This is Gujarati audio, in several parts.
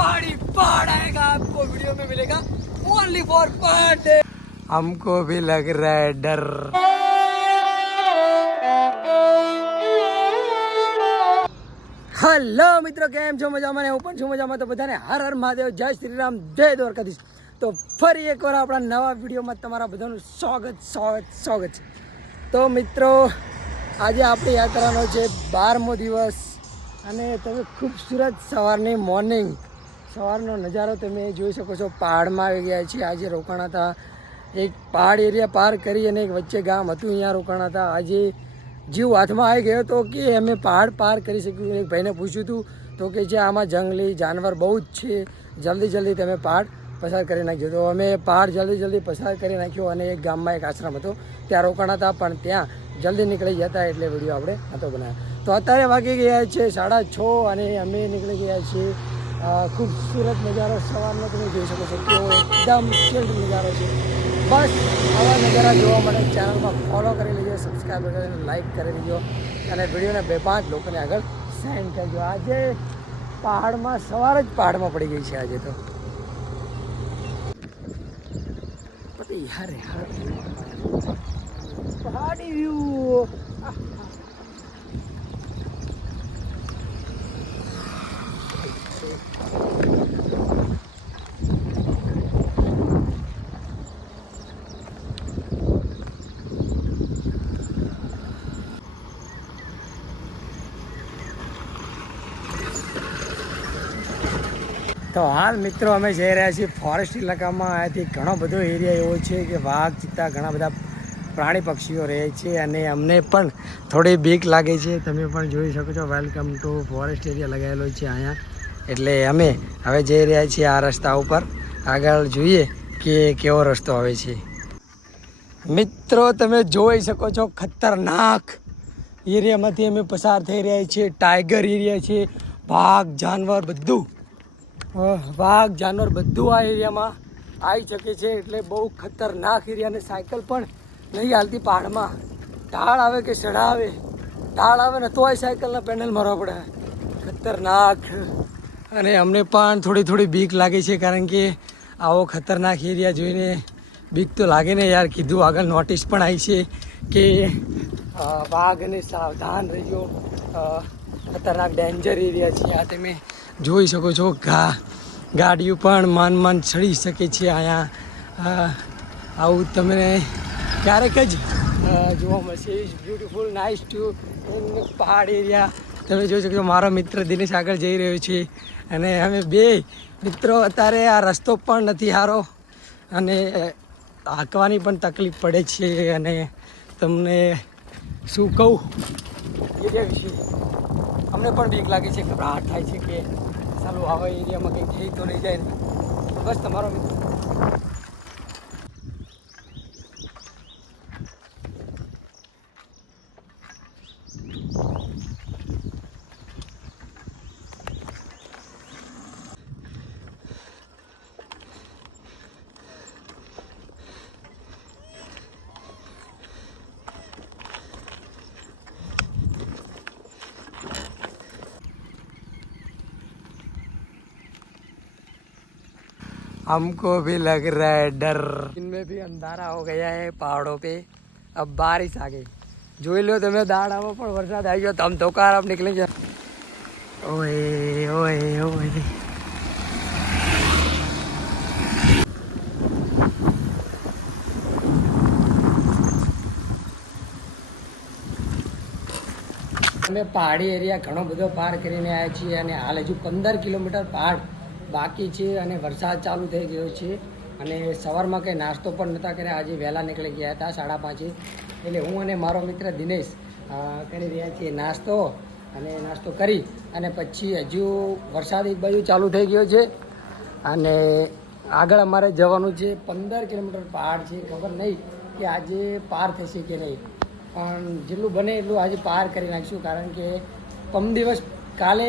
पहाड़ी पहाड़ आएगा आपको वीडियो में मिलेगा ओनली फॉर पर डे हमको भी लग रहा है डर હેલો મિત્રો કેમ છો મજામાં ને હું પણ છું મજામાં તો બધાને હર હર મહાદેવ જય શ્રી રામ જય દ્વારકાધીશ તો ફરી એકવાર આપણા નવા વિડીયોમાં તમારા બધાનું સ્વાગત સ્વાગત સ્વાગત છે તો મિત્રો આજે આપણી યાત્રાનો છે બારમો દિવસ અને તમે ખૂબસૂરત સવારની મોર્નિંગ સવારનો નજારો તમે જોઈ શકો છો. પહાડમાં આવી ગયા છીએ. આજે રોકાણા હતા. એક પહાડ એરિયા પાર કરી અને એક વચ્ચે ગામ હતું. અહીંયા રોકાણા હતા. આજે જીવ હાથમાં આવી ગયો તો કે અમે પહાડ પાર કરી શક્યું એક ભાઈને પૂછ્યું હતું તો કે જે આમાં જંગલી જાનવર બહુ જ છે. જલ્દી જલ્દી તમે પહાડ પસાર કરી નાખ્યો તો અમે પહાડ જલ્દી જલ્દી પસાર કરી નાખ્યો અને એક ગામમાં એક આશ્રમ હતો. ત્યાં રોકાણા હતા, પણ ત્યાં જલ્દી નીકળી જતા એટલે વીડિયો આપણે નહોતો બનાવ્યો. તો અત્યારે વાગી ગયા છે સાડા છ અને અમે નીકળી ગયા છીએ ખૂબસૂરત નજારો સવારનો તમે જોઈ શકો છો કેવો એકદમ ચિલ્ડ નજારો છે. બસ આવા નજારા જોવા માટે ચેનલમાં ફોલો કરી લેજો સબસ્ક્રાઈબ કરીને લાઈક કરી લેજો અને વિડીયોને બે પાંચ લોકોને આગળ સેન્ડ કરજો. આજે પહાડમાં, સવાર જ પહાડમાં પડી ગઈ છે આજે તો. યાર પહાડી વ્યૂ તો હાલ મિત્રો અમે જઈ રહ્યા છીએ ફોરેસ્ટ ઇલાકામાં અહીંયાથી ઘણો બધો એરિયા એવો છે કે વાઘ, ચિત્તા ઘણા બધા પ્રાણી પક્ષીઓ રહે છે અને અમને પણ થોડી બીક લાગે છે. તમે પણ જોઈ શકો છો વેલકમ ટુ ફોરેસ્ટ એરિયા લગાવેલો છે અહીંયા. એટલે અમે હવે જઈ રહ્યા છીએ આ રસ્તા ઉપર. આગળ જોઈએ કે કેવો રસ્તો આવે છે. મિત્રો, તમે જોઈ શકો છો ખતરનાક એરિયામાંથી અમે પસાર થઈ રહ્યા છીએ. ટાઈગર એરિયા છે, વાઘ, જાનવર બધું. વાઘ, જાનવર બધું આ એરિયામાં આવી શકે છે એટલે બહુ ખતરનાક એરિયાને સાયકલ પણ નહીં હાલતી પહાડમાં. ઢાળ આવે કે સડા આવે? ઢાળ આવે ને તોય સાયકલના પેન્ડલ મારવા પડે. ખતરનાક. અને અમને પણ થોડી થોડી બીક લાગે છે કારણ કે આવો ખતરનાક એરિયા જોઈને બીક તો લાગે ને યાર. કીધું આગળ નોટિસ પણ આવી છે કે વાઘ અને સાવધાન રહેજો ખતરનાક ડેન્જર એરિયા છે. આ તમે જોઈ શકો છો ઘા ગાડીઓ પણ માન માન ચડી શકે છે અહીંયા. આવું તમને ક્યારેક જ જોવા મળશે. ઇઝ બ્યુટિફુલ નાઇસ ટુ પહાડ એરિયા તમે જોઈ શકો છો, મારો મિત્ર દિનેશ આગળ જઈ રહ્યો છે. અને અમે બે મિત્રો અત્યારે આ રસ્તો પણ નથી સારો અને હાંકવાની પણ તકલીફ પડે છે. અને તમને શું કહું? એ વિશે અમને પણ બીક લાગે છે, ગભરાટ થાય છે કે ચાલો આવા એરિયામાં કંઈક થઈ તો નહીં જાય બસ તમારો મિત્ર. हमको भी लग रहा है डर इनमें भी अंधारा हो गया है पहाड़ों पे अब बारिश आ गई જોઈ લો તમે દાડામાં પણ વરસાદ આવી ગયો તમ તો કાર આપ નીકળી ગયા ઓય ઓય ઓય અમે પહાડી એરિયા ઘણો બધો પાર કરીને આવ્યા છીએ અને હાલ હજુ પંદર કિલોમીટર પહાડ બાકી છે અને વરસાદ ચાલુ થઈ ગયો છે અને સવારમાં કંઈ નાસ્તો પણ નહોતા કર્યા. આજે વહેલા નીકળી ગયા હતા, સાડા પાંચે. એટલે હું અને મારો મિત્ર દિનેશ કરી રહ્યા છીએ નાસ્તો અને નાસ્તો કરી અને પછી હજુ વરસાદ એક બાજુ ચાલુ થઈ ગયો છે અને આગળ અમારે જવાનું છે પંદર કિલોમીટર પહાડ છે. ખબર નહીં કે આજે પાર થશે કે નહીં. પણ જેટલું બને એટલું આજે પાર કરી નાખીશું કારણ કે પમ દિવસ કાલે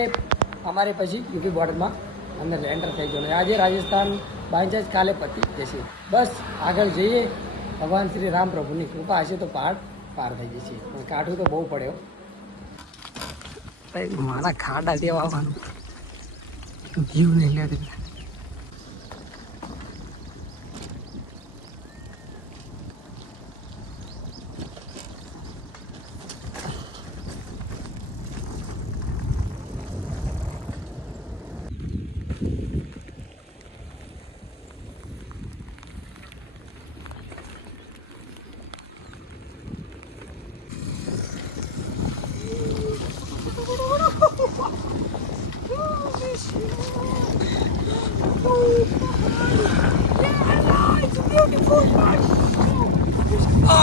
અમારે પછી યુપી બોર્ડરમાં અંદર એન્ટર થઈ ગયો. આજે રાજસ્થાન બાય કાલે પતી જશે. બસ, આગળ જઈએ. ભગવાન શ્રી રામ પ્રભુની કૃપા હશે તો પહાડ પાર થઈ જશે. કાઠું તો બહુ પડ્યો મારા ખાડા દેવા આવવાનું. વ્યૂ નહીં લેતી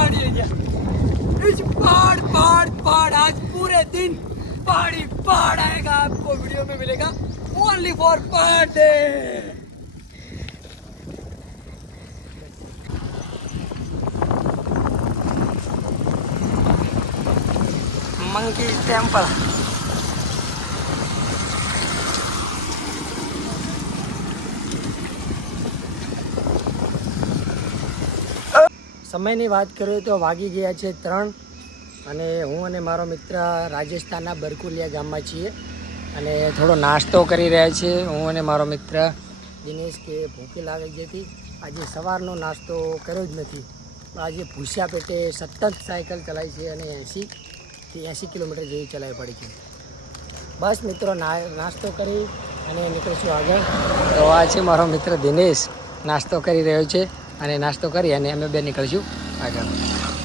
इस पहाड़ पहाड़ पहाड़, आज पूरे दिन पहाड़ी, पहाड़ आएगा, आपको वीडियो में मिलेगा। ओनली फॉर पहाड़ डे मंकी टेंपल સમયની વાત કરીએ તો વાગી ગયા છે ત્રણ અને હું અને મારો મિત્ર રાજસ્થાનના બરકુલિયા ગામમાં છીએ અને થોડો નાસ્તો કરી રહ્યા છીએ હું અને મારો મિત્ર દિનેશ કે ભૂખી લાગી જઈ હતી આજે સવારનો નાસ્તો કર્યો જ નથી. આજે ભૂસ્યા પેટે સતત સાયકલ ચલાવી છે અને એંશીથી એંશી કિલોમીટર જેવી ચલાવી પડી છે. બસ મિત્રો નાસ્તો કરી અને નીકળીશું આગળ. તો આ છે મારો મિત્ર દિનેશ. નાસ્તો કરી રહ્યો છે. અને નાસ્તો કરી અને અમે બે નીકળીશું આગળ.